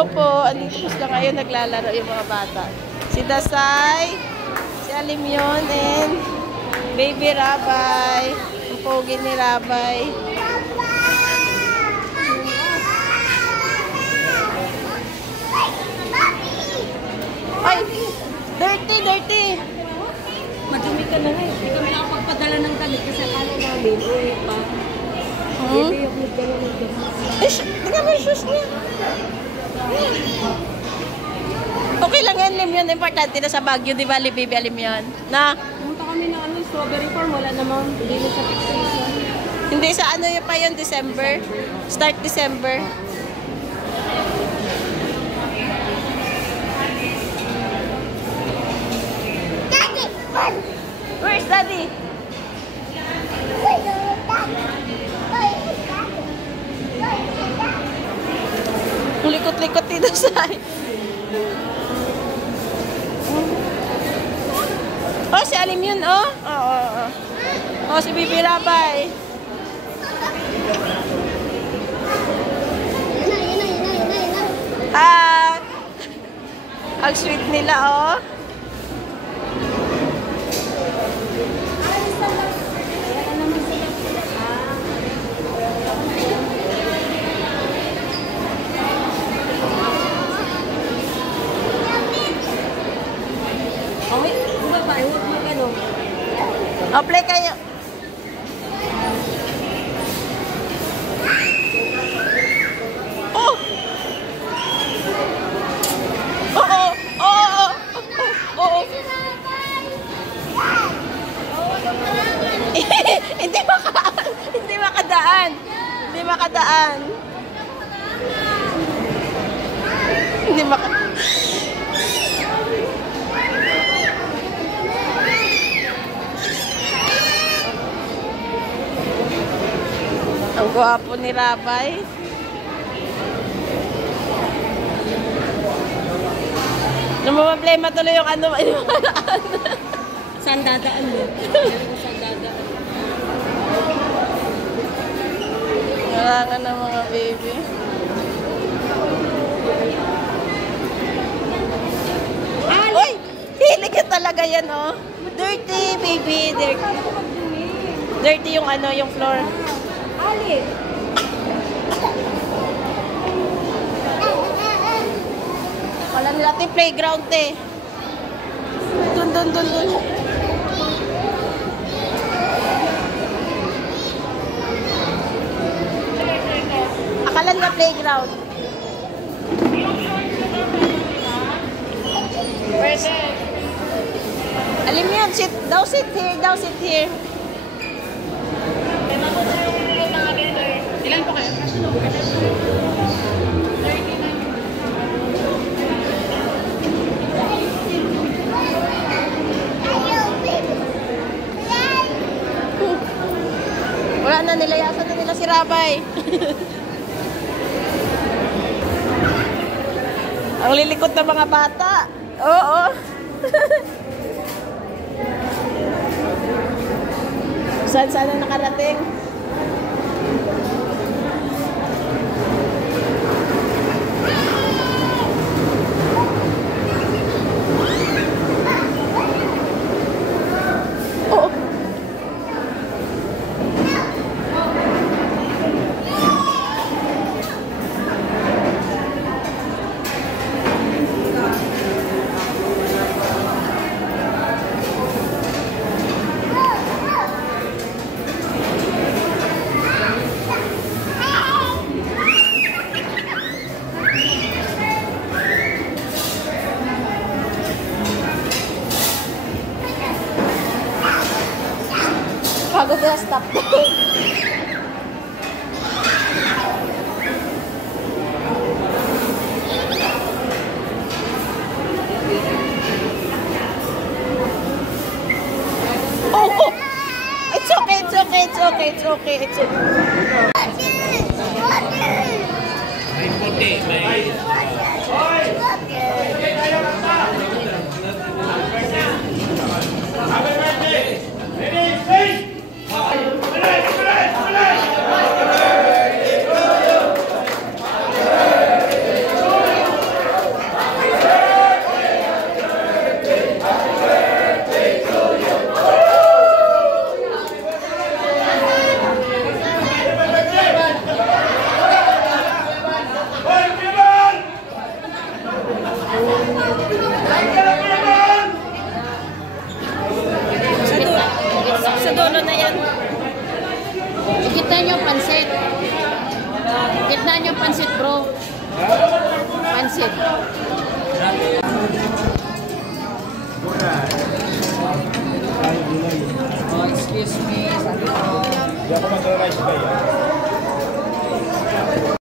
Opo, andito po sila ngayon naglalaro yung mga bata. Si Dasay, si Alimyon, and Baby Rabay. Ang pogi ni Rabay. Ay! Dirty, dirty! Madumi ka na nga eh. Hindi kami nakapagpadala ng damit kasi akala namin, uwi pa. Hindi ako nagdala ng damit. Eh, tingnan mo yung shoes niya. Okay lang yan, Lim, yun. Importante na sa Baguio, di ba, Baby, alim yun? Na? Pumunta kami ng strawberry farm, wala namang, hindi na sa fixation. Hindi sa ano yun pa yun, December? Start December. Daddy! Where's Daddy? Likot-likot dito sa oh, si Alim yun, oh. Oh, si Bibi Rabay. Ah, ang sweet nila, oh. O, play kayo. Oh! Oo! Oo! Oo! Hindi makadaan. Hindi makadaan. Hindi makadaan. Ang gwapo ni Rabay. Problema tuloy yung ano. Saan dadaan mo? Saan dadaan? Wala nga na mga baby. Uy! Hilig ka talaga yan, oh. Dirty, baby. Dirty. Dirty yung ano, yung floor. Ali! Wala nila ito yung playground, eh. Dun. Akala nila playground. Pwede. Alim yun, sit here. Ilan po kayo? Wala na, nilayasan na nila si Rabay. Ang lilikot na mga bata. Oo. Saan na nakarating? Pagod na stop. Oh! It's okay. May puti, may... nyo, pansit. Gitna nyo, pansit, bro. Pansit.